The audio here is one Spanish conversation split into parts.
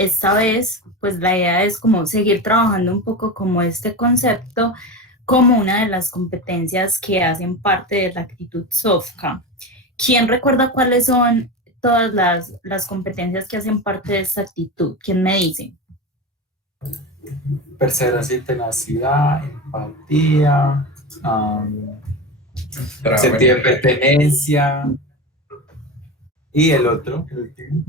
esta vez, pues la idea es como seguir trabajando un poco como este concepto, como una de las competencias que hacen parte de la actitud SOFCA. ¿Quién recuerda cuáles son todas las competencias que hacen parte de esta actitud? ¿Quién me dice? Perseverancia y tenacidad, empatía, am, Trabajo en sentido de equipo. pertenencia y el otro, el último,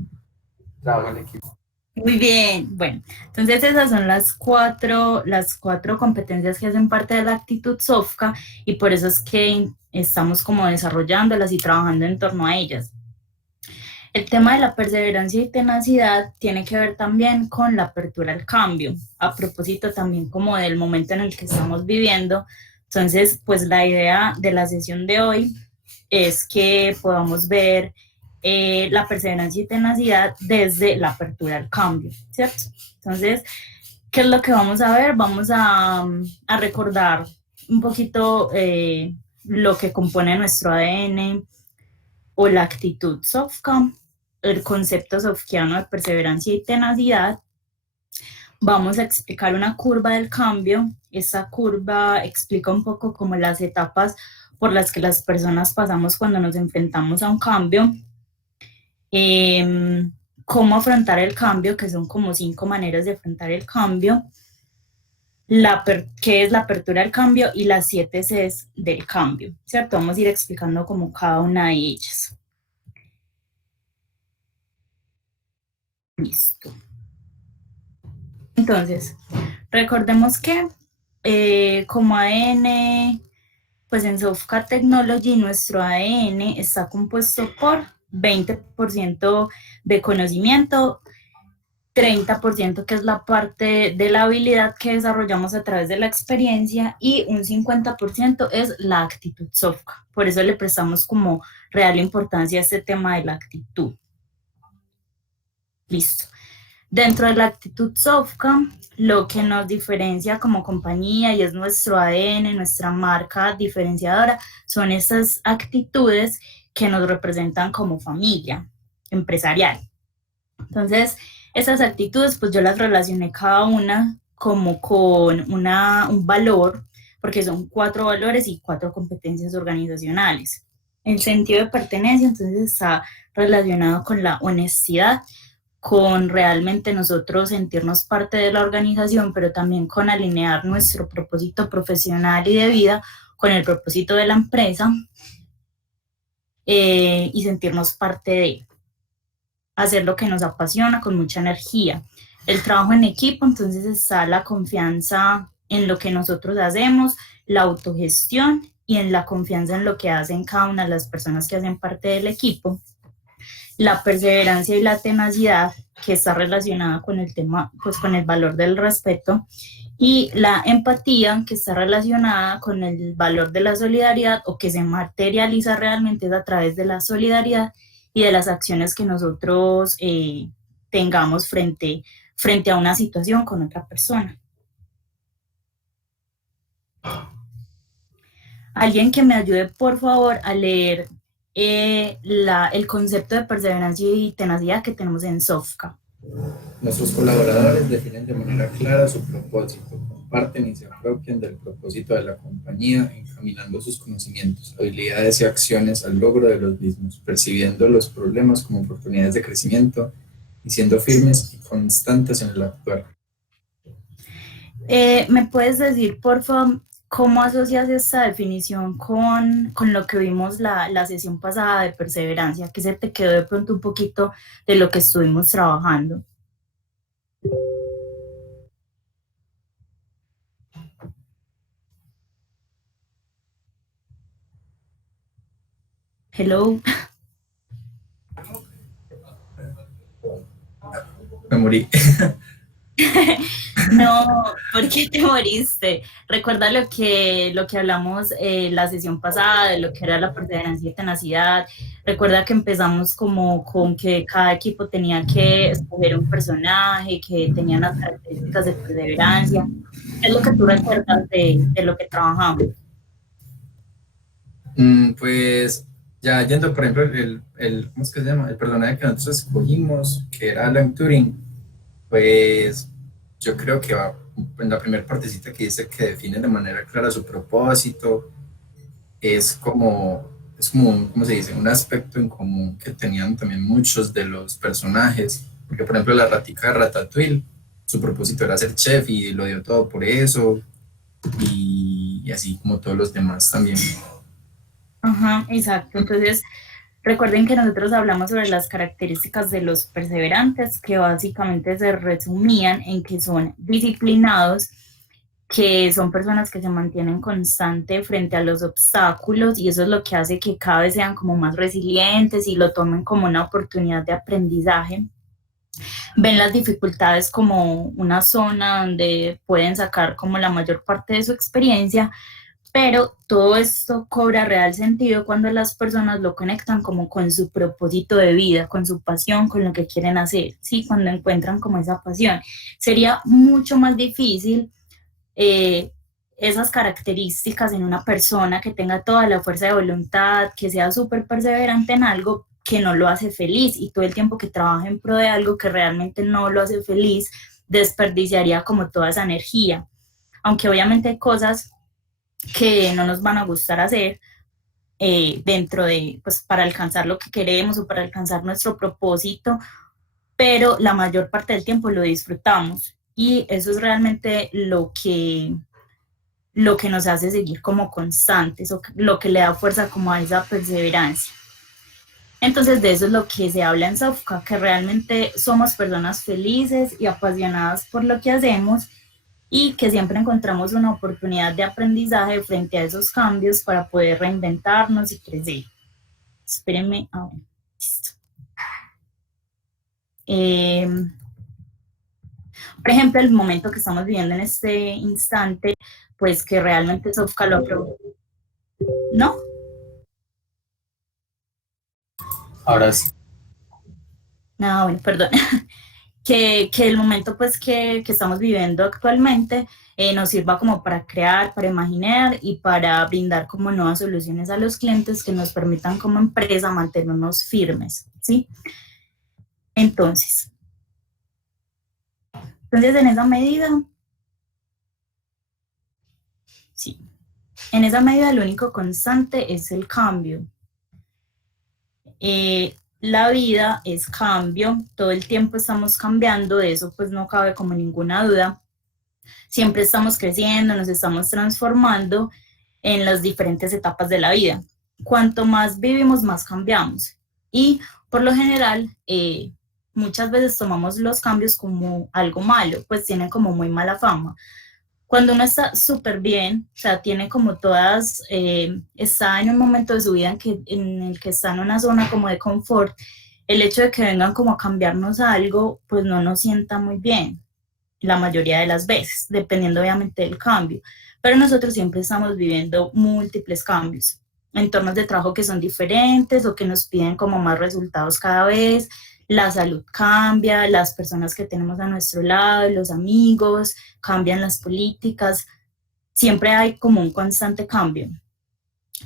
trabajo en equipo. Muy bien, bueno, entonces esas son las cuatro competencias que hacen parte de la actitud SOFCA y por eso es que estamos como desarrollándolas y trabajando en torno a ellas. El tema de la perseverancia y tenacidad tiene que ver también con la apertura al cambio, a propósito también como del momento en el que estamos viviendo. Entonces, pues la idea de la sesión de hoy es que podamos ver la perseverancia y tenacidad desde la apertura al cambio, ¿cierto? Entonces, ¿qué es lo que vamos a ver? Vamos a recordar un poquito lo que compone nuestro ADN o la actitud SOFCA, el concepto sofkiano de perseverancia y tenacidad. Vamos a explicar una curva del cambio. Esa curva explica un poco como las etapas por las que las personas pasamos cuando nos enfrentamos a un cambio, eh, cómo afrontar el cambio, que son como 5 maneras de afrontar el cambio, qué es la apertura al cambio y las 7 Cs del cambio, ¿cierto? Vamos a ir explicando como cada una de ellas. Listo. Entonces, recordemos que como ADN, pues en Softcat Technology nuestro ADN está compuesto por 20% de conocimiento, 30% que es la parte de la habilidad que desarrollamos a través de la experiencia y un 50% es la actitud Softcat. Por eso le prestamos como real importancia a este tema de la actitud. Listo. Dentro de la actitud Sofca, lo que nos diferencia como compañía y es nuestro ADN, nuestra marca diferenciadora, son esas actitudes que nos representan como familia empresarial. Entonces, esas actitudes, pues yo las relacioné cada una como con un valor, porque son 4 valores y 4 competencias organizacionales. El sentido de pertenencia, entonces, está relacionado con la honestidad, con realmente nosotros sentirnos parte de la organización, pero también con alinear nuestro propósito profesional y de vida con el propósito de la empresa y sentirnos parte de hacer lo que nos apasiona con mucha energía. El trabajo en equipo, entonces está la confianza en lo que nosotros hacemos, la autogestión y en la confianza en lo que hacen cada una de las personas que hacen parte del equipo. La perseverancia y la tenacidad, que está relacionada con el tema, pues con el valor del respeto, y la empatía, que está relacionada con el valor de la solidaridad o que se materializa realmente es a través de la solidaridad y de las acciones que nosotros tengamos frente a una situación con otra persona. Alguien que me ayude, por favor, a leer el concepto de perseverancia y tenacidad que tenemos en Sofca. Nuestros colaboradores definen de manera clara su propósito, comparten y se apropian del propósito de la compañía, encaminando sus conocimientos, habilidades y acciones al logro de los mismos, percibiendo los problemas como oportunidades de crecimiento y siendo firmes y constantes en el actuar. ¿Me puedes decir, por favor, cómo asocias esta definición con lo que vimos la sesión pasada de perseverancia? ¿Qué se te quedó de pronto un poquito de lo que estuvimos trabajando? Hello. Me morí. No, ¿por qué te moriste? Recuerda lo que hablamos la sesión pasada, de lo que era la perseverancia y tenacidad. Recuerda que empezamos como con que cada equipo tenía que escoger un personaje que tenía las características de perseverancia. ¿Qué es lo que tú recuerdas de lo que trabajamos? Pues ya yendo, por ejemplo, ¿cómo es que se llama? El personaje que nosotros escogimos, que era Alan Turing, Pues yo creo que va en la primera partecita que dice que define de manera clara su propósito, es como ¿cómo se dice? Un aspecto en común que tenían también muchos de los personajes, porque por ejemplo la ratica de Ratatouille, su propósito era ser chef y lo dio todo por eso, y así como todos los demás también. Ajá, exacto. Entonces, recuerden que nosotros hablamos sobre las características de los perseverantes, que básicamente se resumían en que son disciplinados, que son personas que se mantienen constante frente a los obstáculos y eso es lo que hace que cada vez sean como más resilientes y lo tomen como una oportunidad de aprendizaje. Ven las dificultades como una zona donde pueden sacar como la mayor parte de su experiencia, pero todo esto cobra real sentido cuando las personas lo conectan como con su propósito de vida, con su pasión, con lo que quieren hacer, ¿sí? Cuando encuentran como esa pasión. Sería mucho más difícil esas características en una persona que tenga toda la fuerza de voluntad, que sea súper perseverante en algo que no lo hace feliz y todo el tiempo que trabaja en pro de algo que realmente no lo hace feliz, desperdiciaría como toda esa energía. Aunque obviamente hay cosas que no nos van a gustar hacer dentro de, pues para alcanzar lo que queremos o para alcanzar nuestro propósito, pero la mayor parte del tiempo lo disfrutamos y eso es realmente lo que nos hace seguir como constantes o lo que le da fuerza como a esa perseverancia. Entonces de eso es lo que se habla en Sofka, que realmente somos personas felices y apasionadas por lo que hacemos y que siempre encontramos una oportunidad de aprendizaje frente a esos cambios para poder reinventarnos y crecer. Espérenme, listo. Por ejemplo, el momento que estamos viviendo en este instante, pues que realmente Sofka lo aprobó. ¿No? Ahora sí. No, bueno, perdón. Que el momento pues que estamos viviendo actualmente nos sirva como para crear, para imaginar y para brindar como nuevas soluciones a los clientes que nos permitan como empresa mantenernos firmes, ¿sí? Entonces en esa medida, sí, en esa medida lo único constante es el cambio. La vida es cambio, todo el tiempo estamos cambiando, de eso pues no cabe como ninguna duda. Siempre estamos creciendo, nos estamos transformando en las diferentes etapas de la vida. Cuanto más vivimos, más cambiamos. Y por lo general, muchas veces tomamos los cambios como algo malo, pues tienen como muy mala fama. Cuando uno está súper bien, o sea, tiene como todas, está en un momento de su vida en el que está en una zona como de confort, el hecho de que vengan como a cambiarnos algo, pues no nos sienta muy bien la mayoría de las veces, dependiendo obviamente del cambio. Pero nosotros siempre estamos viviendo múltiples cambios, entornos de trabajo que son diferentes o que nos piden como más resultados cada vez, la salud cambia, las personas que tenemos a nuestro lado, los amigos, cambian las políticas, siempre hay como un constante cambio.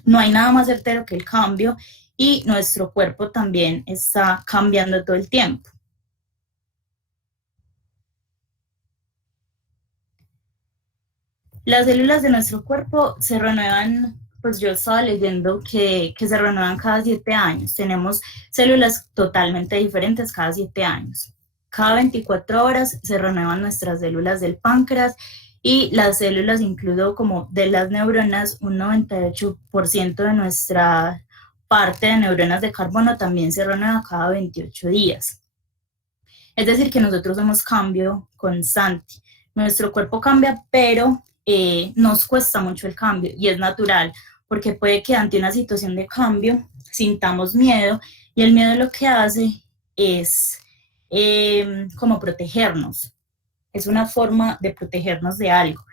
No hay nada más certero que el cambio y nuestro cuerpo también está cambiando todo el tiempo. Las células de nuestro cuerpo se renuevan, pues yo estaba leyendo que se renuevan cada 7 años. Tenemos células totalmente diferentes cada 7 años. Cada 24 horas se renuevan nuestras células del páncreas y las células, incluso como de las neuronas, un 98% de nuestra parte de neuronas de carbono también se renueva cada 28 días. Es decir, que nosotros somos cambio constante. Nuestro cuerpo cambia, pero nos cuesta mucho el cambio y es natural, porque puede que ante una situación de cambio sintamos miedo y el miedo lo que hace es como protegernos, es una forma de protegernos de algo.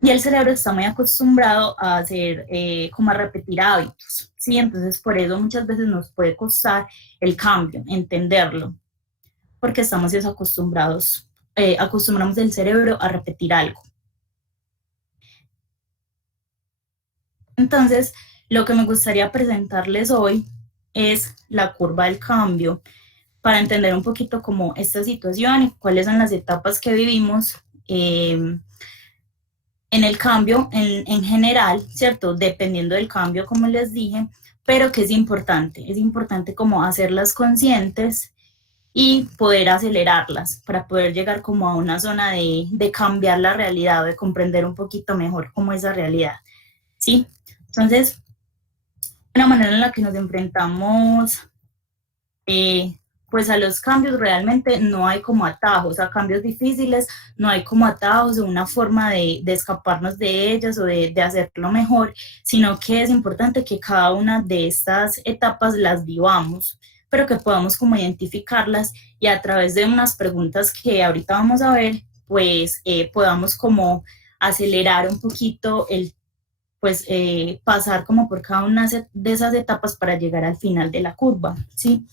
Y el cerebro está muy acostumbrado a hacer, como a repetir hábitos, ¿sí? Entonces por eso muchas veces nos puede costar el cambio, entenderlo, porque estamos desacostumbrados, acostumbramos el cerebro a repetir algo. Entonces, lo que me gustaría presentarles hoy es la curva del cambio para entender un poquito como esta situación y cuáles son las etapas que vivimos en el cambio en general, ¿cierto? Dependiendo del cambio, como les dije, pero que es importante como hacerlas conscientes y poder acelerarlas para poder llegar como a una zona de cambiar la realidad, de comprender un poquito mejor cómo es la realidad, ¿sí? Entonces, una manera en la que nos enfrentamos pues a los cambios realmente no hay como atajos, a cambios difíciles no hay como atajos o una forma de escaparnos de ellos o de hacerlo mejor, sino que es importante que cada una de estas etapas las vivamos, pero que podamos como identificarlas y a través de unas preguntas que ahorita vamos a ver, pues podamos como acelerar un poquito pues pasar como por cada una de esas etapas para llegar al final de la curva, ¿sí?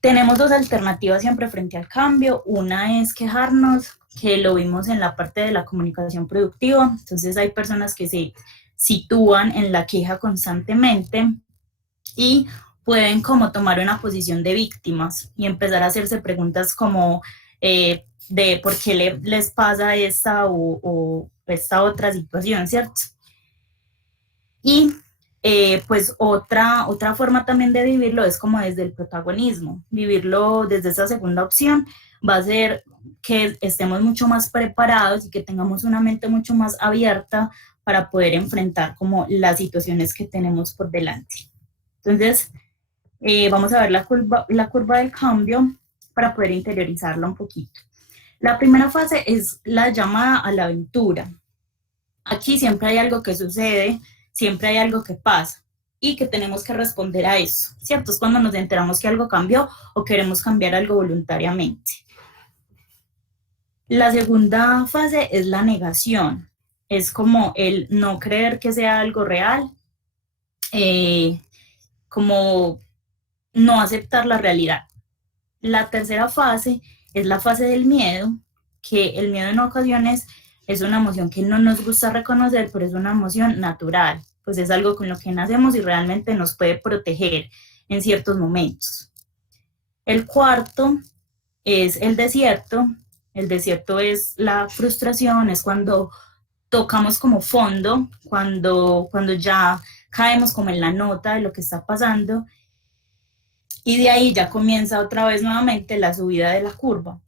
Tenemos dos alternativas siempre frente al cambio. Una es quejarnos, que lo vimos en la parte de la comunicación productiva. Entonces hay personas que se sitúan en la queja constantemente y pueden como tomar una posición de víctimas y empezar a hacerse preguntas como de por qué les pasa esta o esta otra situación, ¿cierto? Y pues otra forma también de vivirlo es como desde el protagonismo. Vivirlo desde esa segunda opción va a ser que estemos mucho más preparados y que tengamos una mente mucho más abierta para poder enfrentar como las situaciones que tenemos por delante. Entonces, vamos a ver la curva del cambio para poder interiorizarla un poquito. La primera fase es la llamada a la aventura. Aquí siempre hay algo que sucede, siempre hay algo que pasa y que tenemos que responder a eso, ¿cierto? Es cuando nos enteramos que algo cambió o queremos cambiar algo voluntariamente. La segunda fase es la negación, es como el no creer que sea algo real, como no aceptar la realidad. La tercera fase es la fase del miedo, que el miedo en ocasiones es una emoción que no nos gusta reconocer, pero es una emoción natural, pues es algo con lo que nacemos y realmente nos puede proteger en ciertos momentos. El cuarto es el desierto. El desierto es la frustración, es cuando tocamos como fondo, cuando ya caemos como en la nota de lo que está pasando y de ahí ya comienza otra vez nuevamente la subida de la curva.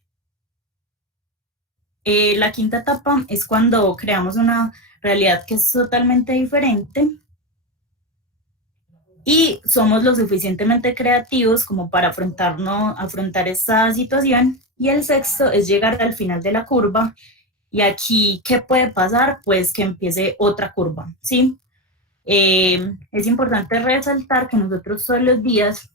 La quinta etapa es cuando creamos una realidad que es totalmente diferente y somos lo suficientemente creativos como para afrontar esta situación. Y el sexto es llegar al final de la curva. Y aquí, ¿qué puede pasar? Pues que empiece otra curva, ¿sí? Es importante resaltar que nosotros todos los días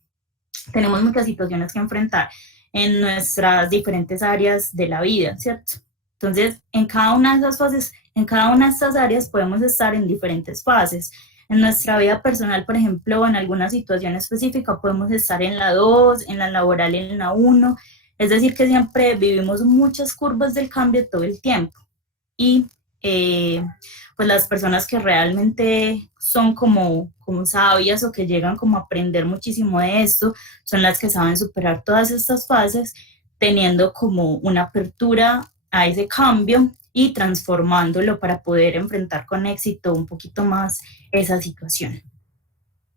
tenemos muchas situaciones que enfrentar en nuestras diferentes áreas de la vida, ¿cierto? Entonces, en cada una de esas fases, en cada una de estas áreas podemos estar en diferentes fases. En nuestra vida personal, por ejemplo, en alguna situación específica, podemos estar en la 2, en la laboral en la 1. Es decir, que siempre vivimos muchas curvas del cambio todo el tiempo. Y pues las personas que realmente son como sabias o que llegan como a aprender muchísimo de esto, son las que saben superar todas estas fases, teniendo como una apertura a ese cambio y transformándolo para poder enfrentar con éxito un poquito más esa situación.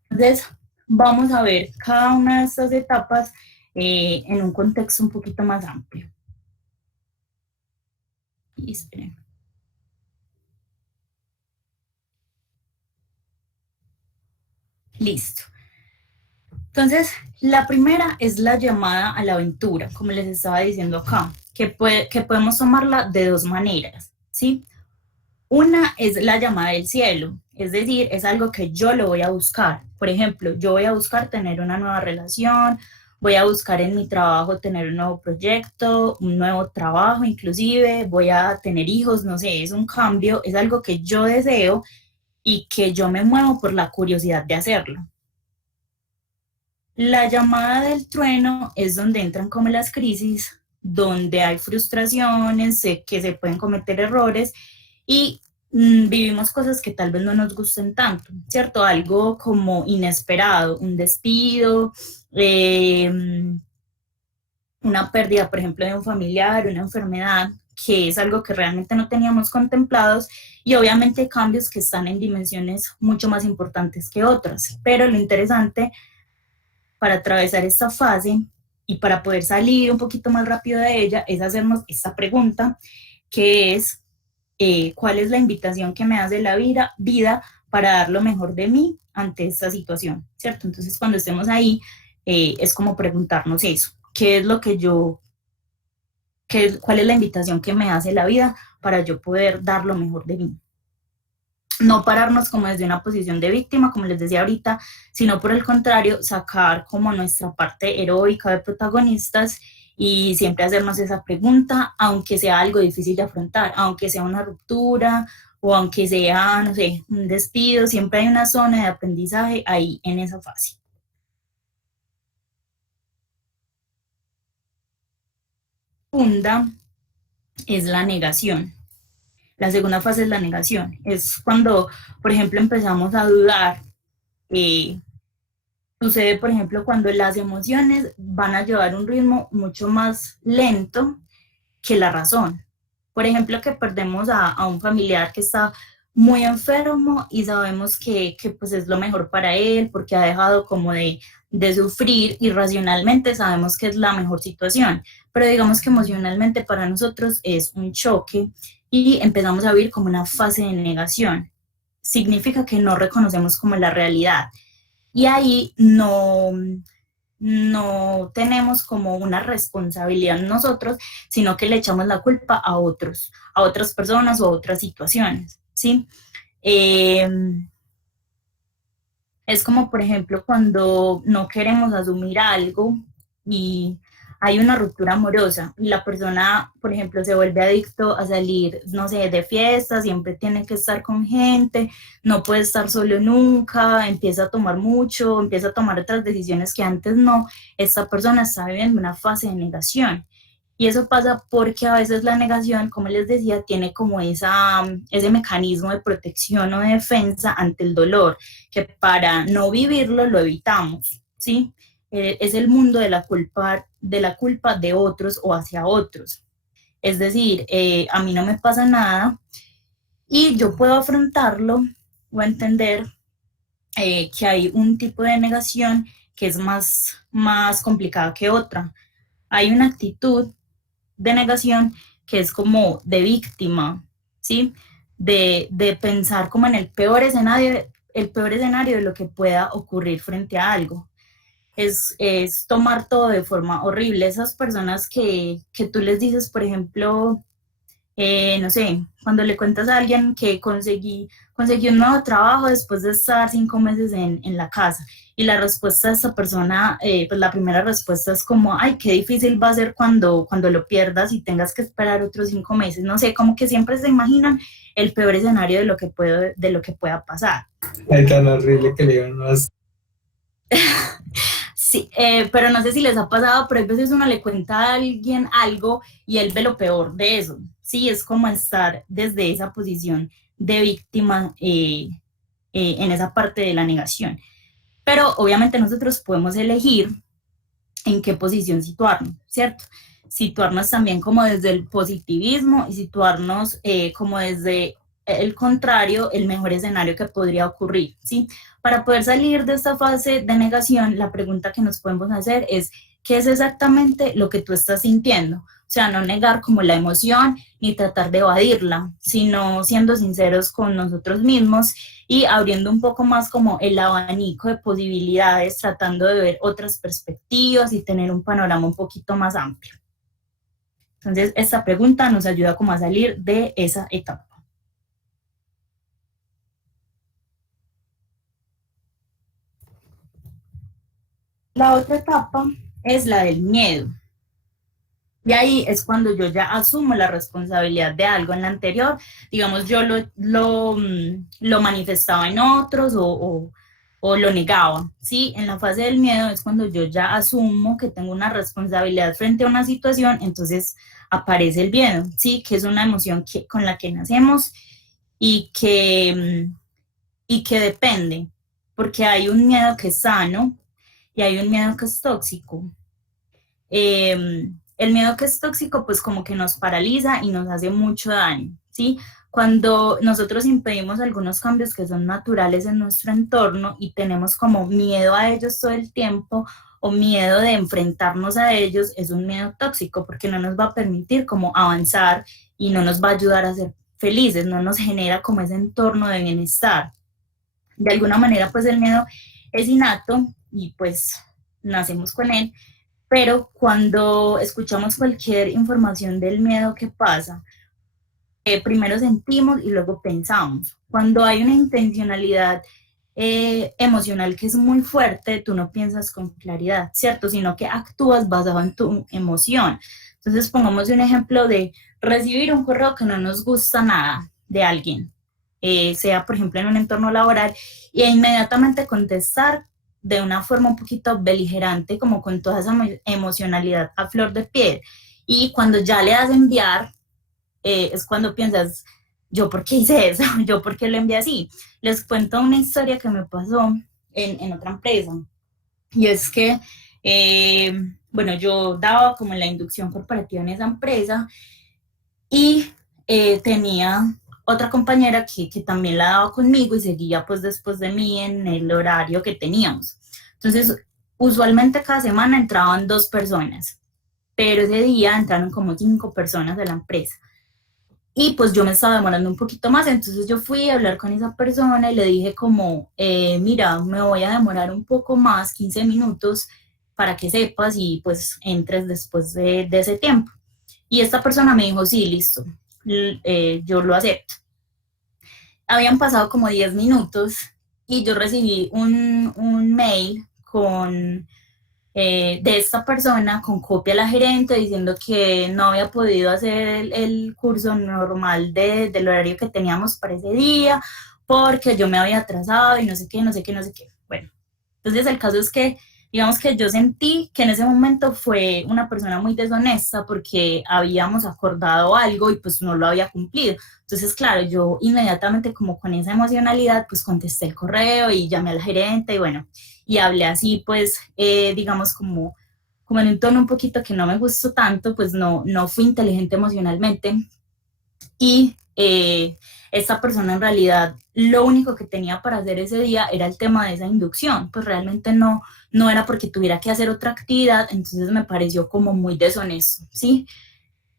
Entonces, vamos a ver cada una de estas etapas en un contexto un poquito más amplio. Y esperen. Listo. Entonces, la primera es la llamada a la aventura, como les estaba diciendo acá, que podemos tomarla de dos maneras, ¿sí? Una es la llamada del cielo, es decir, es algo que yo lo voy a buscar. Por ejemplo, yo voy a buscar tener una nueva relación, voy a buscar en mi trabajo tener un nuevo proyecto, un nuevo trabajo inclusive, voy a tener hijos, no sé, es un cambio, es algo que yo deseo y que yo me muevo por la curiosidad de hacerlo. La llamada del trueno es donde entran como las crisis, donde hay frustraciones, que se pueden cometer errores y vivimos cosas que tal vez no nos gusten tanto, ¿cierto? Algo como inesperado, un despido, una pérdida, por ejemplo, de un familiar, una enfermedad, que es algo que realmente no teníamos contemplados, y obviamente cambios que están en dimensiones mucho más importantes que otras. Pero lo interesante para atravesar esta fase y para poder salir un poquito más rápido de ella es hacernos esta pregunta, que es, ¿cuál es la invitación que me hace la vida para dar lo mejor de mí ante esta situación? ¿Cierto? Entonces, cuando estemos ahí, es como preguntarnos eso. ¿Qué es lo que cuál es la invitación que me hace la vida para yo poder dar lo mejor de mí? No pararnos como desde una posición de víctima, como les decía ahorita, sino por el contrario, sacar como nuestra parte heroica de protagonistas y siempre hacernos esa pregunta, aunque sea algo difícil de afrontar, aunque sea una ruptura o aunque sea, no sé, un despido, siempre hay una zona de aprendizaje ahí en esa fase. Segunda es la negación. La segunda fase es la negación. Es cuando, por ejemplo, empezamos a dudar. Sucede, por ejemplo, cuando las emociones van a llevar un ritmo mucho más lento que la razón. Por ejemplo, que perdemos a un familiar que está muy enfermo y sabemos que pues es lo mejor para él porque ha dejado como de sufrir, y racionalmente sabemos que es la mejor situación, pero digamos que emocionalmente para nosotros es un choque y empezamos a vivir como una fase de negación. Significa que no reconocemos como la realidad y ahí no tenemos como una responsabilidad nosotros, sino que le echamos la culpa a otros, a otras personas o a otras situaciones, ¿sí? Eh, es como, por ejemplo, cuando no queremos asumir algo y hay una ruptura amorosa y la persona, por ejemplo, se vuelve adicto a salir, no sé, de fiesta, siempre tiene que estar con gente, no puede estar solo nunca, empieza a tomar mucho, empieza a tomar otras decisiones que antes no. Esta persona está viviendo una fase de negación. Y eso pasa porque a veces la negación, como les decía, tiene como ese mecanismo de protección o de defensa ante el dolor, que para no vivirlo lo evitamos, ¿sí? Es el mundo de la culpa de otros o hacia otros. Es decir, a mí no me pasa nada y yo puedo afrontarlo o entender que hay un tipo de negación que es más complicada que otra. Hay una actitud de negación que es como de víctima, ¿sí? De pensar como en el peor escenario de lo que pueda ocurrir frente a algo. Es tomar todo de forma horrible. Esas personas que tú les dices, por ejemplo, no sé, cuando le cuentas a alguien que conseguí un nuevo trabajo después de estar 5 meses en la casa, y la respuesta de esta persona, pues la primera respuesta es como, ay, qué difícil va a ser cuando lo pierdas y tengas que esperar otros 5 meses, no sé, como que siempre se imaginan el peor escenario de lo que pueda pasar. Ay, tan horrible que le digan más. Sí, pero no sé si les ha pasado, pero a veces uno le cuenta a alguien algo y él ve lo peor de eso. Sí, es como estar desde esa posición de víctima en esa parte de la negación. Pero obviamente nosotros podemos elegir en qué posición situarnos, ¿cierto? Situarnos también como desde el positivismo y situarnos como desde el contrario, el mejor escenario que podría ocurrir, ¿sí? Para poder salir de esta fase de negación, la pregunta que nos podemos hacer es, ¿qué es exactamente lo que tú estás sintiendo? O sea, no negar como la emoción ni tratar de evadirla, sino siendo sinceros con nosotros mismos y abriendo un poco más como el abanico de posibilidades, tratando de ver otras perspectivas y tener un panorama un poquito más amplio. Entonces, esta pregunta nos ayuda como a salir de esa etapa. La otra etapa es la del miedo. Y ahí es cuando yo ya asumo la responsabilidad de algo. En la anterior, digamos, yo lo manifestaba en otros o lo negaba, ¿sí? En la fase del miedo es cuando yo ya asumo que tengo una responsabilidad frente a una situación, entonces aparece el miedo, ¿sí? Que es una emoción con la que nacemos y que depende, porque hay un miedo que es sano y hay un miedo que es tóxico. El miedo que es tóxico, pues como que nos paraliza y nos hace mucho daño, ¿sí? Cuando nosotros impedimos algunos cambios que son naturales en nuestro entorno y tenemos como miedo a ellos todo el tiempo o miedo de enfrentarnos a ellos, es un miedo tóxico porque no nos va a permitir como avanzar y no nos va a ayudar a ser felices, no nos genera como ese entorno de bienestar. De alguna manera, pues el miedo es innato y pues nacemos con él, pero cuando escuchamos cualquier información del miedo, ¿qué pasa? Primero sentimos y luego pensamos. Cuando hay una intencionalidad emocional que es muy fuerte, tú no piensas con claridad, ¿cierto? Sino que actúas basado en tu emoción. Entonces, pongamos un ejemplo de recibir un correo que no nos gusta nada de alguien, sea, por ejemplo, en un entorno laboral, y inmediatamente contestar de una forma un poquito beligerante, como con toda esa emocionalidad a flor de piel. Y cuando ya le das enviar, es cuando piensas, ¿yo por qué hice eso? ¿Yo por qué lo envié así? Les cuento una historia que me pasó en otra empresa. Y es que, bueno, yo daba como la inducción corporativa en esa empresa y tenía otra compañera que también la daba conmigo y seguía pues después de mí en el horario que teníamos. Entonces, usualmente cada semana entraban 2 personas, pero ese día entraron como 5 personas de la empresa. Y pues yo me estaba demorando un poquito más, entonces yo fui a hablar con esa persona y le dije como, mira, me voy a demorar un poco más, 15 minutos, para que sepas y pues entres después de ese tiempo. Y esta persona me dijo, sí, listo, yo lo acepto. Habían pasado como 10 minutos y yo recibí un mail con de esta persona con copia a la gerente diciendo que no había podido hacer el curso normal del horario que teníamos para ese día porque yo me había atrasado y no sé qué, no sé qué, no sé qué. Bueno, entonces el caso es que, digamos que yo sentí que en ese momento fue una persona muy deshonesta porque habíamos acordado algo y pues no lo había cumplido. Entonces, claro, yo inmediatamente como con esa emocionalidad pues contesté el correo y llamé a la gerente y bueno, y hablé así, pues, digamos, como en un tono un poquito que no me gustó tanto, pues no fui inteligente emocionalmente. Y esta persona en realidad lo único que tenía para hacer ese día era el tema de esa inducción, pues realmente no era porque tuviera que hacer otra actividad, entonces me pareció como muy deshonesto, ¿sí?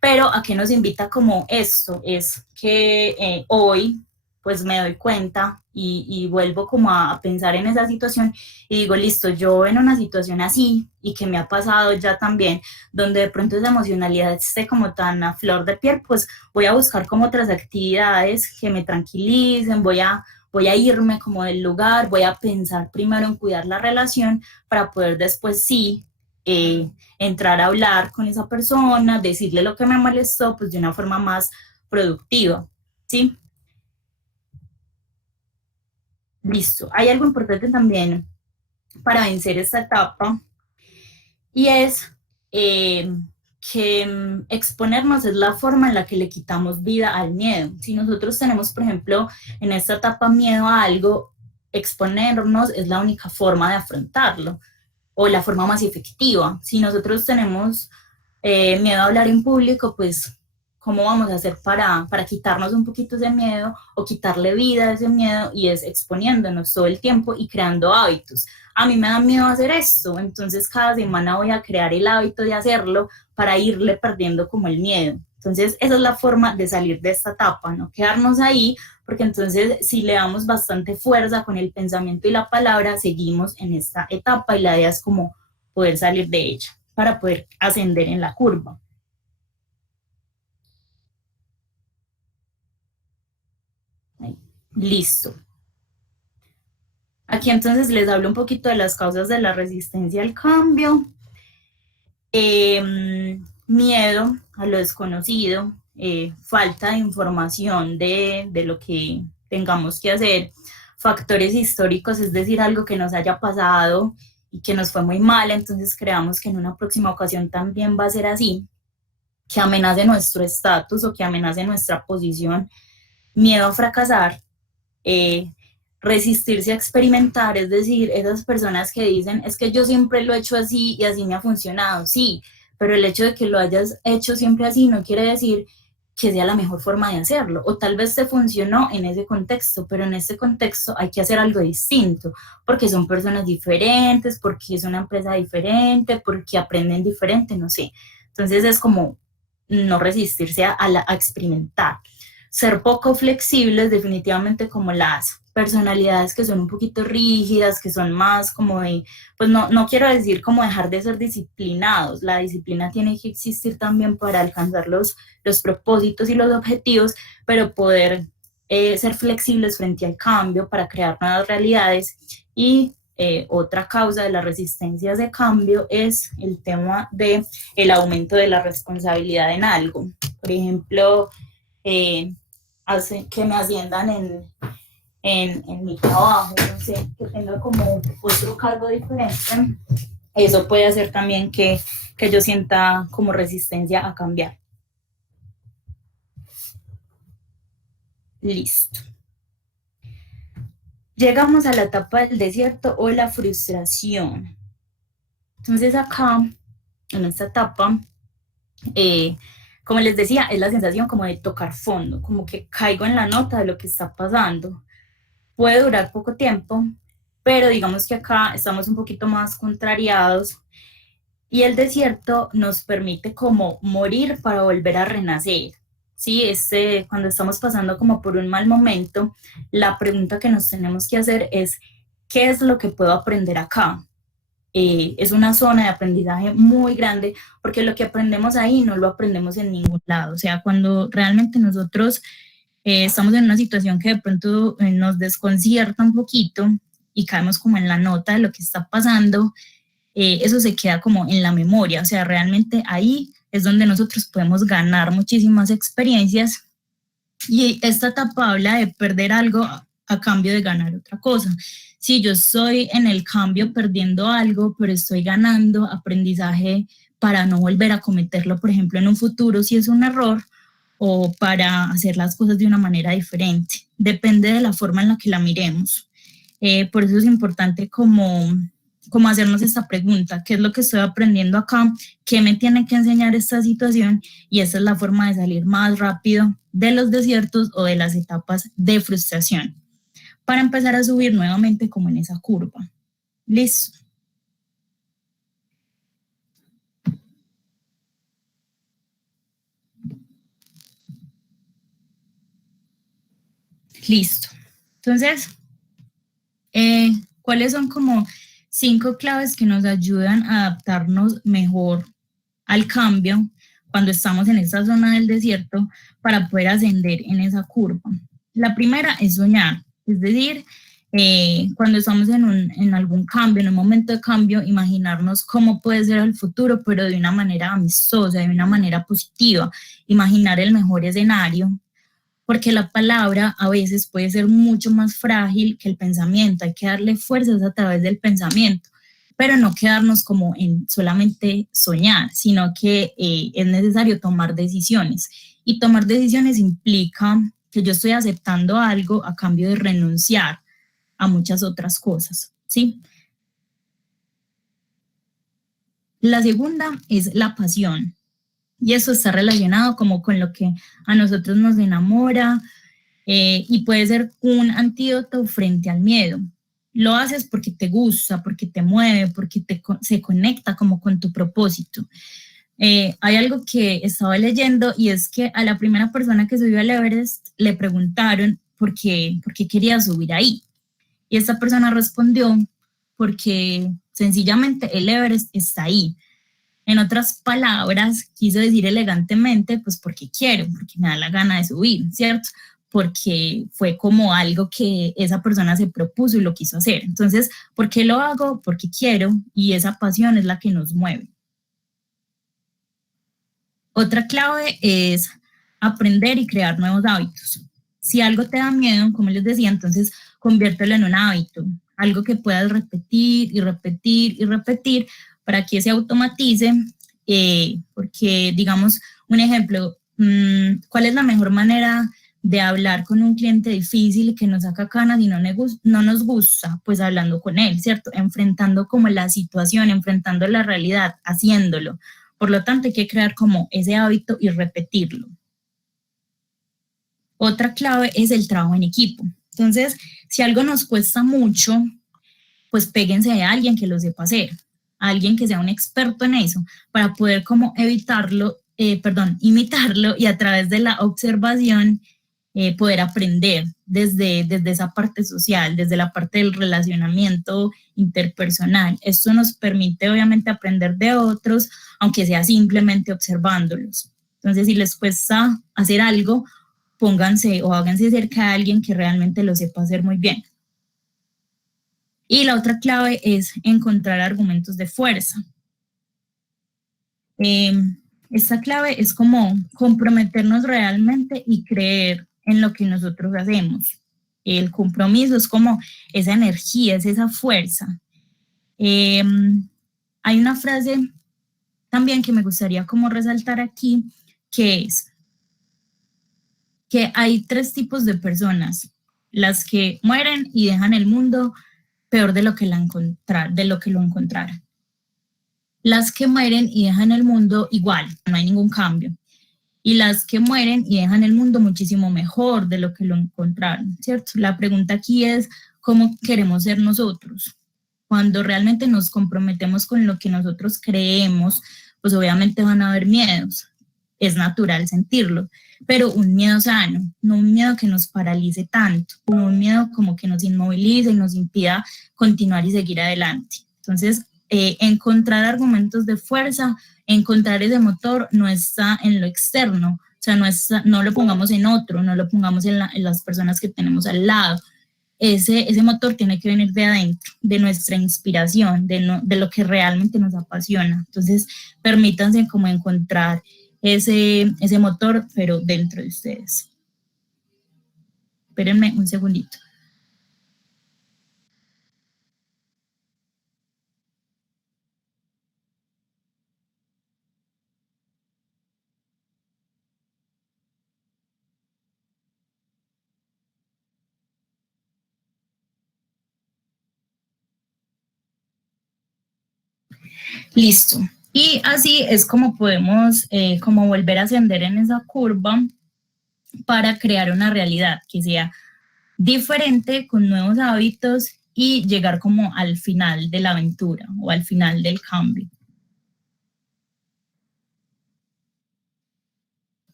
Pero a qué nos invita como esto, es que hoy pues me doy cuenta y vuelvo como a pensar en esa situación y digo, listo, yo en una situación así y que me ha pasado ya también, donde de pronto esa emocionalidad esté como tan a flor de piel, pues voy a buscar como otras actividades que me tranquilicen, voy a irme como del lugar, voy a pensar primero en cuidar la relación para poder después sí entrar a hablar con esa persona, decirle lo que me molestó, pues de una forma más productiva, ¿sí? Listo. Hay algo importante también para vencer esta etapa y es que exponernos es la forma en la que le quitamos vida al miedo. Si nosotros tenemos, por ejemplo, en esta etapa miedo a algo, exponernos es la única forma de afrontarlo o la forma más efectiva. Si nosotros tenemos miedo a hablar en público, pues, ¿cómo vamos a hacer para quitarnos un poquito ese miedo o quitarle vida a ese miedo? Y es exponiéndonos todo el tiempo y creando hábitos. A mí me da miedo hacer esto, entonces cada semana voy a crear el hábito de hacerlo para irle perdiendo como el miedo. Entonces, esa es la forma de salir de esta etapa, no quedarnos ahí, porque entonces si le damos bastante fuerza con el pensamiento y la palabra, seguimos en esta etapa y la idea es como poder salir de ella para poder ascender en la curva. Ahí. Listo. Aquí entonces les hablo un poquito de las causas de la resistencia al cambio. Miedo a lo desconocido, falta de información de lo que tengamos que hacer, factores históricos, es decir, algo que nos haya pasado y que nos fue muy mal, entonces creamos que en una próxima ocasión también va a ser así, que amenace nuestro estatus o que amenace nuestra posición miedo a fracasar, resistirse a experimentar, es decir, esas personas que dicen, es que yo siempre lo he hecho así y así me ha funcionado, sí, pero el hecho de que lo hayas hecho siempre así no quiere decir que sea la mejor forma de hacerlo, o tal vez te funcionó en ese contexto, pero en este contexto hay que hacer algo distinto, porque son personas diferentes, porque es una empresa diferente, porque aprenden diferente, no sé. Entonces es como no resistirse a experimentar. Ser poco flexibles, definitivamente, como las personalidades que son un poquito rígidas, que son más como de, pues no quiero decir como dejar de ser disciplinados, la disciplina tiene que existir también para alcanzar los propósitos y los objetivos, pero poder ser flexibles frente al cambio para crear nuevas realidades. Y otra causa de las resistencias de cambio es el tema de el aumento de la responsabilidad en algo. Por ejemplo, hace que me asciendan en mi trabajo, no sé, que tenga como otro cargo diferente, eso puede hacer también que yo sienta como resistencia a cambiar. Listo. Llegamos a la etapa del desierto o la frustración. Entonces acá, en esta etapa, como les decía, es la sensación como de tocar fondo, como que caigo en la nota de lo que está pasando. Puede durar poco tiempo, pero digamos que acá estamos un poquito más contrariados y el desierto nos permite como morir para volver a renacer. Sí, cuando estamos pasando como por un mal momento, la pregunta que nos tenemos que hacer es, ¿qué es lo que puedo aprender acá? Es una zona de aprendizaje muy grande, porque lo que aprendemos ahí no lo aprendemos en ningún lado. O sea, cuando realmente nosotros estamos en una situación que de pronto nos desconcierta un poquito y caemos como en la nota de lo que está pasando, eso se queda como en la memoria. O sea, realmente ahí es donde nosotros podemos ganar muchísimas experiencias, y esta etapa habla de perder algo a cambio de ganar otra cosa. Si yo estoy en el cambio perdiendo algo, pero estoy ganando aprendizaje para no volver a cometerlo, por ejemplo, en un futuro si es un error, o para hacer las cosas de una manera diferente. Depende de la forma en la que la miremos. Por eso es importante como hacernos esta pregunta: ¿qué es lo que estoy aprendiendo acá? ¿Qué me tiene que enseñar esta situación? Y esa es la forma de salir más rápido de los desiertos o de las etapas de frustración, para empezar a subir nuevamente como en esa curva. Listo. Listo. Entonces, ¿cuáles son como 5 claves que nos ayudan a adaptarnos mejor al cambio cuando estamos en esta zona del desierto para poder ascender en esa curva? La primera es soñar, es decir, cuando estamos en algún cambio, en un momento de cambio, imaginarnos cómo puede ser el futuro, pero de una manera amistosa, de una manera positiva, imaginar el mejor escenario, porque la palabra a veces puede ser mucho más frágil que el pensamiento. Hay que darle fuerzas a través del pensamiento, pero no quedarnos como en solamente soñar, sino que es necesario tomar decisiones. Y tomar decisiones implica que yo estoy aceptando algo a cambio de renunciar a muchas otras cosas, ¿sí? La segunda es la pasión. Y eso está relacionado como con lo que a nosotros nos enamora, y puede ser un antídoto frente al miedo. Lo haces porque te gusta, porque te mueve, porque se conecta como con tu propósito. Hay algo que estaba leyendo, y es que a la primera persona que subió al Everest le preguntaron por qué quería subir ahí. Y esta persona respondió: porque sencillamente el Everest está ahí. En otras palabras, quiso decir elegantemente, pues porque quiero, porque me da la gana de subir, ¿cierto? Porque fue como algo que esa persona se propuso y lo quiso hacer. Entonces, ¿por qué lo hago? Porque quiero, y esa pasión es la que nos mueve. Otra clave es aprender y crear nuevos hábitos. Si algo te da miedo, como les decía, entonces conviértelo en un hábito, algo que puedas repetir y repetir y repetir, para que se automatice, porque, digamos, un ejemplo, ¿cuál es la mejor manera de hablar con un cliente difícil que nos saca canas y no nos gusta, pues hablando con él, ¿cierto? Enfrentando como la situación, enfrentando la realidad, haciéndolo. Por lo tanto, hay que crear como ese hábito y repetirlo. Otra clave es el trabajo en equipo. Entonces, si algo nos cuesta mucho, pues péguense a alguien que lo sepa hacer, a alguien que sea un experto en eso, para poder como imitarlo y a través de la observación poder aprender desde esa parte social, desde la parte del relacionamiento interpersonal. Esto nos permite obviamente aprender de otros, aunque sea simplemente observándolos. Entonces, si les cuesta hacer algo, pónganse o háganse cerca de alguien que realmente lo sepa hacer muy bien. Y la otra clave es encontrar argumentos de fuerza. Esta clave es como comprometernos realmente y creer en lo que nosotros hacemos. El compromiso es como esa energía, es esa fuerza. Hay una frase también que me gustaría como resaltar aquí, que es que hay 3 tipos de personas: las que mueren y dejan el mundo peor de lo que lo encontraron. Las que mueren y dejan el mundo igual, no hay ningún cambio. Y las que mueren y dejan el mundo muchísimo mejor de lo que lo encontraron, ¿cierto? La pregunta aquí es, ¿cómo queremos ser nosotros? Cuando realmente nos comprometemos con lo que nosotros creemos, pues obviamente van a haber miedos. Es natural sentirlo, pero un miedo sano, no un miedo que nos paralice tanto, no un miedo como que nos inmovilice y nos impida continuar y seguir adelante. Entonces, encontrar argumentos de fuerza, encontrar ese motor no está en lo externo, o sea, no lo pongamos en otro, no lo pongamos en las personas que tenemos al lado. Ese motor tiene que venir de adentro, de nuestra inspiración, de lo que realmente nos apasiona. Entonces, permítanse como encontrar ese motor, pero dentro de ustedes. Espérenme un segundito. Listo. Y así es como podemos como volver a ascender en esa curva para crear una realidad que sea diferente, con nuevos hábitos y llegar como al final de la aventura o al final del cambio.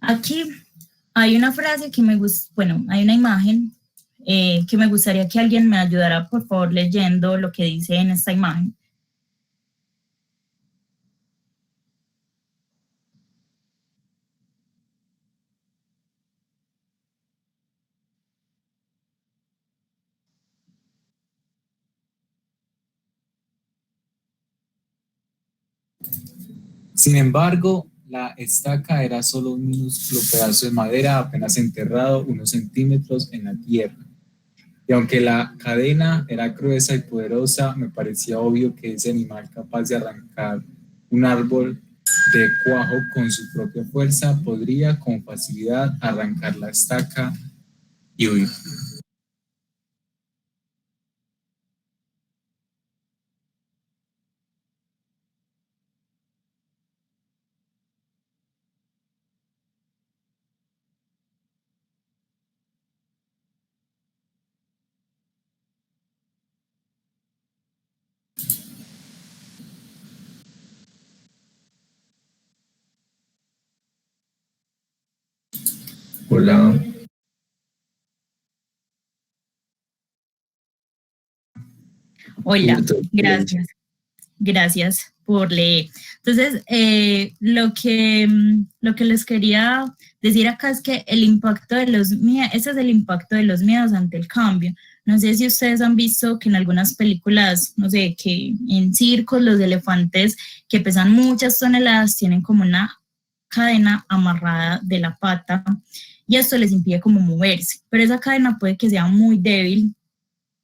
Aquí hay una frase que me gusta, bueno, hay una imagen que me gustaría que alguien me ayudara, por favor, leyendo lo que dice en esta imagen. Sin embargo, la estaca era solo un minúsculo pedazo de madera apenas enterrado unos centímetros en la tierra. Y aunque la cadena era gruesa y poderosa, me parecía obvio que ese animal capaz de arrancar un árbol de cuajo con su propia fuerza podría con facilidad arrancar la estaca y huir. Hola. Hola, gracias. Gracias por leer. Entonces, lo que les quería decir acá es que el impacto de los miedos, ese es el impacto de los miedos ante el cambio. No sé si ustedes han visto que en algunas películas, no sé, que en circos los elefantes que pesan muchas toneladas tienen como una cadena amarrada de la pata y esto les impide como moverse, pero esa cadena puede que sea muy débil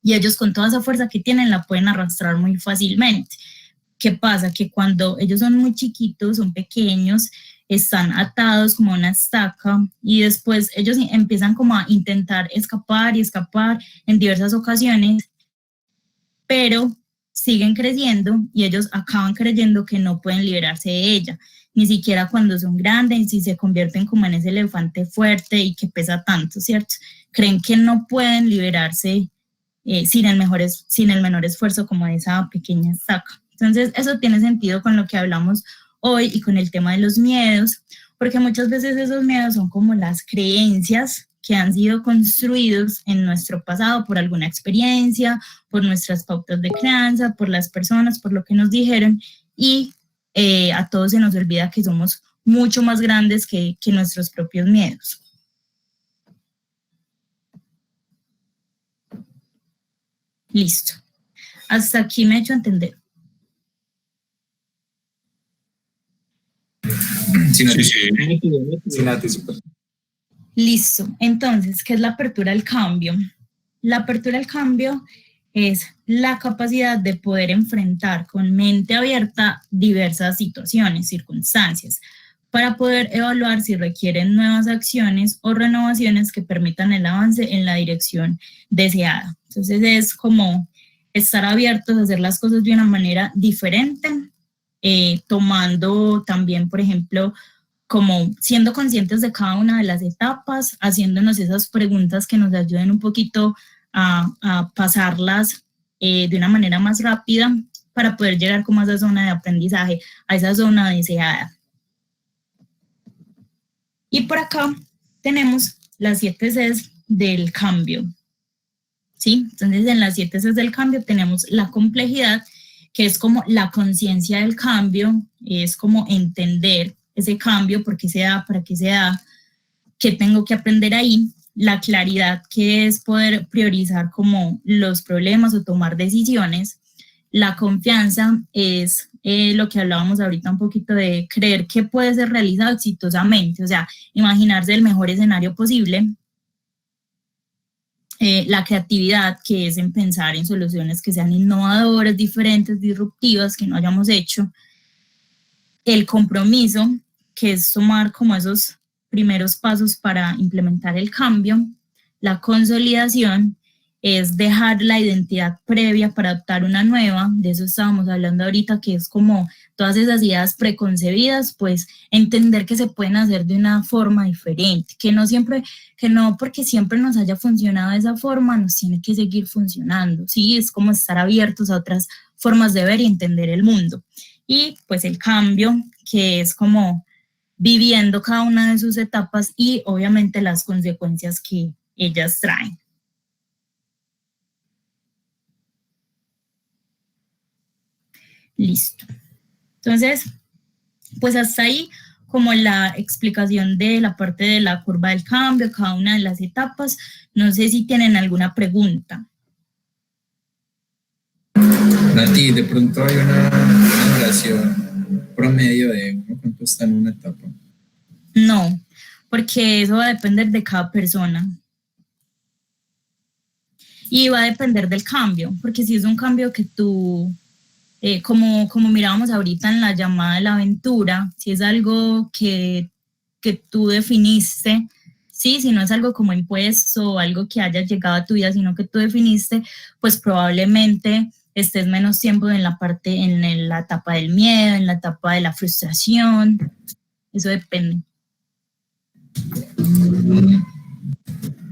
y ellos con toda esa fuerza que tienen la pueden arrastrar muy fácilmente. ¿qué pasa? Que cuando ellos son muy chiquitos, son pequeños, están atados como a una estaca y después ellos empiezan como a intentar escapar y escapar en diversas ocasiones, pero siguen creciendo y ellos acaban creyendo que no pueden liberarse de ella, ni siquiera cuando son grandes y se convierten como en ese elefante fuerte y que pesa tanto, ¿cierto? Creen que no pueden liberarse sin el menor esfuerzo como de esa pequeña estaca. Entonces, eso tiene sentido con lo que hablamos hoy y con el tema de los miedos, porque muchas veces esos miedos son como las creencias que han sido construidos en nuestro pasado por alguna experiencia, por nuestras pautas de crianza, por las personas, por lo que nos dijeron, y a todos se nos olvida que somos mucho más grandes que nuestros propios miedos. Listo. Hasta aquí me he hecho entender. Sí. Nati, super. Listo. Entonces, ¿qué es la apertura al cambio? La apertura al cambio es la capacidad de poder enfrentar con mente abierta diversas situaciones, circunstancias, para poder evaluar si requieren nuevas acciones o renovaciones que permitan el avance en la dirección deseada. Entonces es como estar abiertos a hacer las cosas de una manera diferente, tomando también, por ejemplo, como siendo conscientes de cada una de las etapas, haciéndonos esas preguntas que nos ayuden un poquito a pasarlas de una manera más rápida para poder llegar como a esa zona de aprendizaje, a esa zona deseada. Y por acá tenemos las 7 Cs del cambio, ¿sí? Entonces en las 7 Cs del cambio tenemos la complejidad, que es como la conciencia del cambio, es como entender ese cambio, por qué se da, para qué se da, qué tengo que aprender ahí. La claridad, que es poder priorizar como los problemas o tomar decisiones. La confianza es lo que hablábamos ahorita un poquito de creer que puede ser realizado exitosamente, o sea, imaginarse el mejor escenario posible. La creatividad, que es en pensar en soluciones que sean innovadoras, diferentes, disruptivas, que no hayamos hecho. El compromiso, que es tomar como esos primeros pasos para implementar el cambio. La consolidación es dejar la identidad previa para adoptar una nueva, de eso estábamos hablando ahorita, que es como todas esas ideas preconcebidas, pues entender que se pueden hacer de una forma diferente, que no porque siempre nos haya funcionado de esa forma, nos tiene que seguir funcionando, ¿sí? Es como estar abiertos a otras formas de ver y entender el mundo. Y pues el cambio, que es como viviendo cada una de sus etapas y obviamente las consecuencias que ellas traen. Listo. Entonces, pues hasta ahí como la explicación de la parte de la curva del cambio, cada una de las etapas. No sé si tienen alguna pregunta. Nati, de pronto hay una duración promedio de cuánto está en una etapa. No, porque eso va a depender de cada persona. Y va a depender del cambio, porque si es un cambio que tú, como mirábamos ahorita en la llamada de la aventura, si es algo que tú definiste, sí, si no es algo como impuesto o algo que haya llegado a tu vida, sino que tú definiste, pues probablemente estés menos tiempo en la etapa del miedo, en la etapa de la frustración. Eso depende.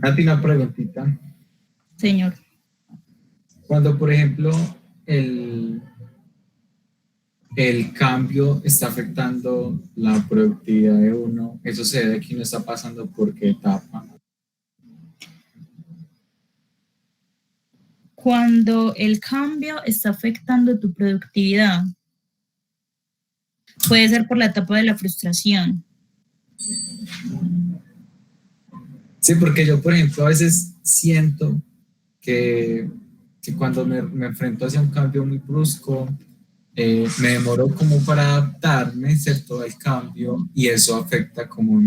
Nati, una preguntita. Señor. Cuando, por ejemplo, el cambio está afectando la productividad de uno, ¿eso se debe a que uno está pasando por qué etapa? Cuando el cambio está afectando tu productividad, puede ser por la etapa de la frustración. Sí, porque yo, por ejemplo, a veces siento que cuando me enfrento hacia un cambio muy brusco, me demoro como para adaptarme, ¿cierto?, al cambio, y eso afecta como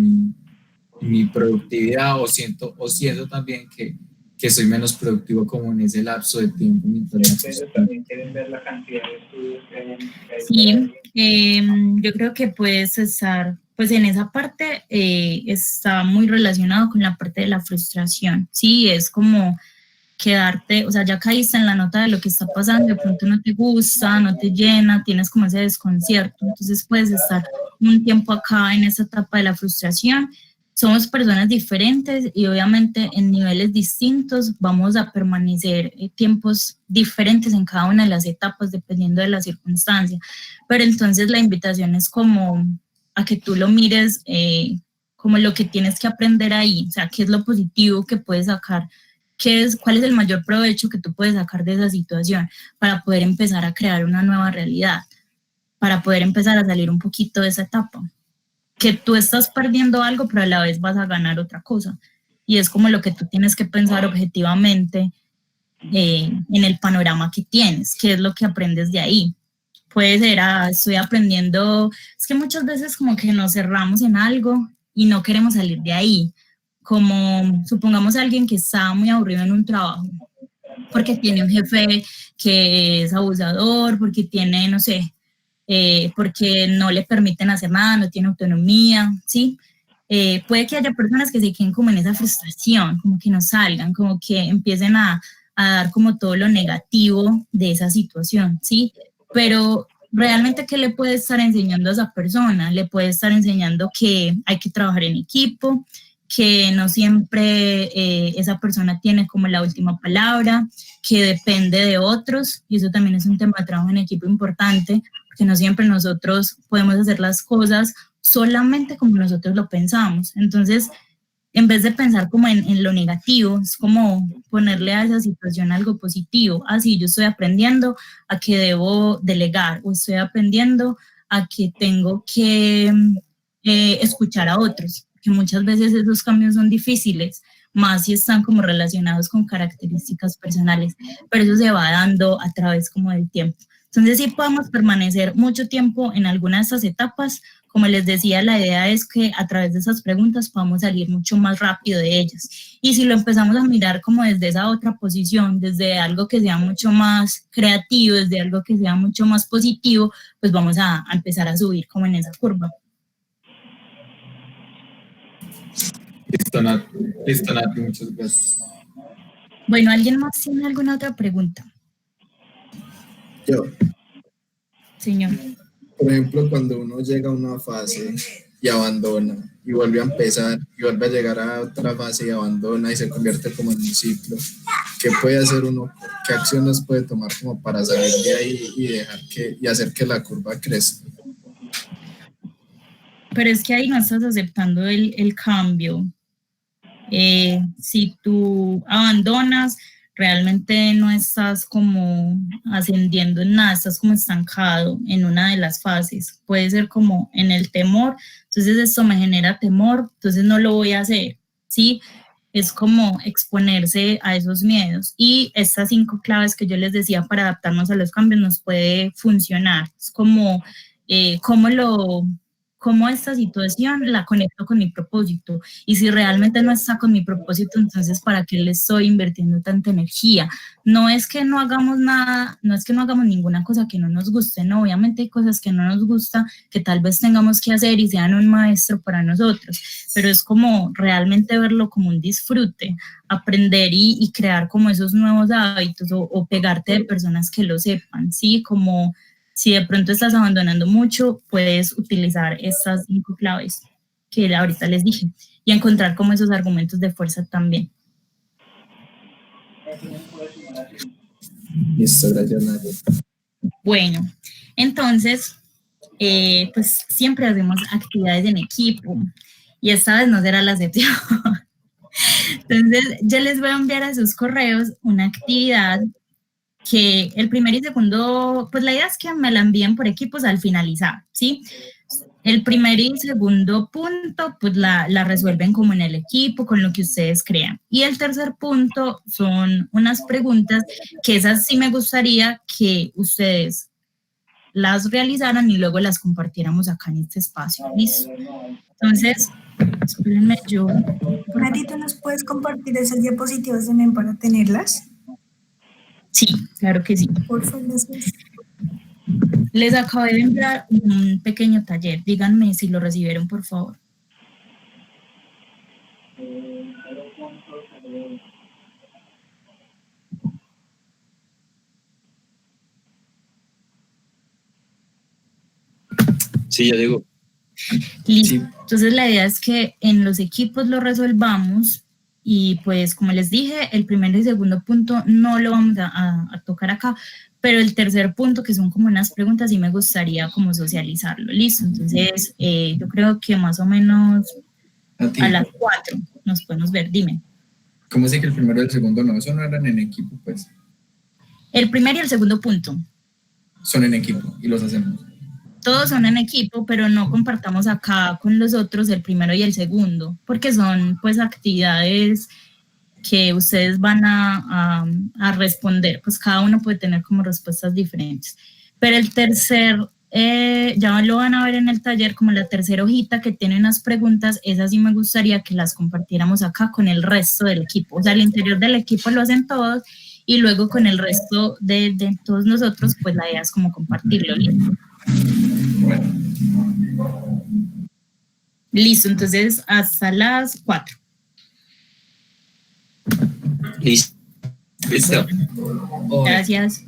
mi productividad, o siento también que que soy menos productivo como en ese lapso de tiempo mientras me Ellos acostumbre. también quieren ver la cantidad de estudios que hay Sí, yo creo que puedes estar, pues en esa parte está muy relacionado con la parte de la frustración, sí, es como quedarte, o sea, ya caíste en la nota de lo que está pasando, de pronto no te gusta, no te llena, tienes como ese desconcierto, entonces puedes estar un tiempo acá en esa etapa de la frustración. Somos personas diferentes y obviamente en niveles distintos vamos a permanecer tiempos diferentes en cada una de las etapas dependiendo de la circunstancia. Pero entonces la invitación es como a que tú lo mires como lo que tienes que aprender ahí, o sea, qué es lo positivo que puedes sacar, cuál es el mayor provecho que tú puedes sacar de esa situación para poder empezar a crear una nueva realidad, para poder empezar a salir un poquito de esa etapa. Que tú estás perdiendo algo, pero a la vez vas a ganar otra cosa. Y es como lo que tú tienes que pensar objetivamente en el panorama que tienes, qué es lo que aprendes de ahí. Puede ser, estoy aprendiendo, es que muchas veces como que nos cerramos en algo y no queremos salir de ahí. Como supongamos a alguien que está muy aburrido en un trabajo, porque tiene un jefe que es abusador, porque tiene, no sé, porque no le permiten hacer nada, no tiene autonomía, ¿sí? Puede que haya personas que se queden como en esa frustración, como que no salgan, como que empiecen a dar como todo lo negativo de esa situación, ¿sí? Pero realmente, ¿qué le puede estar enseñando a esa persona? Le puede estar enseñando que hay que trabajar en equipo, que no siempre esa persona tiene como la última palabra, que depende de otros, y eso también es un tema de trabajo en equipo importante, porque no siempre nosotros podemos hacer las cosas solamente como nosotros lo pensamos. Entonces, en vez de pensar como en lo negativo, es como ponerle a esa situación algo positivo. Así, yo estoy aprendiendo a que debo delegar, o estoy aprendiendo a que tengo que escuchar a otros, que muchas veces esos cambios son difíciles, más si están como relacionados con características personales, pero eso se va dando a través como del tiempo. Entonces sí podemos permanecer mucho tiempo en alguna de estas etapas. Como les decía, la idea es que a través de esas preguntas podamos salir mucho más rápido de ellas. Y si lo empezamos a mirar como desde esa otra posición, desde algo que sea mucho más creativo, desde algo que sea mucho más positivo, pues vamos a empezar a subir como en esa curva. Listo, Nati, muchas gracias. Bueno, ¿alguien más tiene alguna otra pregunta? Yo, Señor. por ejemplo, cuando uno llega a una fase y abandona y vuelve a empezar y vuelve a llegar a otra fase y abandona y se convierte como en un ciclo, ¿qué puede hacer uno? ¿Qué acciones puede tomar como para salir de ahí y hacer que la curva crezca? Pero es que ahí no estás aceptando el cambio. Si tú abandonas, realmente no estás como ascendiendo en nada, estás como estancado en una de las fases. Puede ser como en el temor, entonces esto me genera temor, entonces no lo voy a hacer, ¿sí? Es como exponerse a esos miedos. Y estas 5 claves que yo les decía para adaptarnos a los cambios nos puede funcionar. Es como cómo esta situación la conecto con mi propósito. Y si realmente no está con mi propósito, entonces ¿para qué le estoy invirtiendo tanta energía? No es que no hagamos nada, no es que no hagamos ninguna cosa que no nos guste, no, obviamente hay cosas que no nos gustan, que tal vez tengamos que hacer y sean un maestro para nosotros, pero es como realmente verlo como un disfrute, aprender y crear como esos nuevos hábitos o pegarte de personas que lo sepan, ¿sí? Como si de pronto estás abandonando mucho, puedes utilizar estas 5 claves que ahorita les dije y encontrar como esos argumentos de fuerza también. Listo, gracias, Nadia. Bueno, entonces, pues siempre hacemos actividades en equipo y esta vez no será la excepción. Entonces, yo les voy a enviar a sus correos una actividad que el primer y segundo, pues la idea es que me la envíen por equipos al finalizar, ¿sí? El primer y segundo punto, pues la resuelven como en el equipo, con lo que ustedes crean. Y el tercer punto son unas preguntas que esas sí me gustaría que ustedes las realizaran y luego las compartiéramos acá en este espacio. ¿Listo? Entonces, espérenme, yo Nati, ¿tú nos puedes compartir esas diapositivas también para tenerlas? Sí, claro que sí. Por favor, gracias. Les acabé de enviar un pequeño taller. Díganme si lo recibieron, por favor. Sí, ya digo. Listo. Sí. Entonces la idea es que en los equipos lo resolvamos y pues como les dije, el primer y segundo punto no lo vamos a tocar acá, pero el tercer punto, que son como unas preguntas, sí me gustaría como socializarlo. Listo. Entonces yo creo que más o menos a las 4 nos podemos ver. Dime. ¿Cómo sé que el primero y el segundo no? Eso no eran en equipo, pues. El primer y el segundo punto. Son en equipo y los hacemos. Todos son en equipo, pero no compartamos acá con los otros el primero y el segundo, porque son pues actividades que ustedes van a responder, pues cada uno puede tener como respuestas diferentes. Pero el tercer, ya lo van a ver en el taller, como la tercera hojita que tiene unas preguntas, esas sí me gustaría que las compartiéramos acá con el resto del equipo. O sea, al interior del equipo lo hacen todos y luego con el resto de todos nosotros, pues la idea es como compartirlo. ¿Listo? Bueno. Listo, entonces hasta las 4. Listo. Bueno, gracias.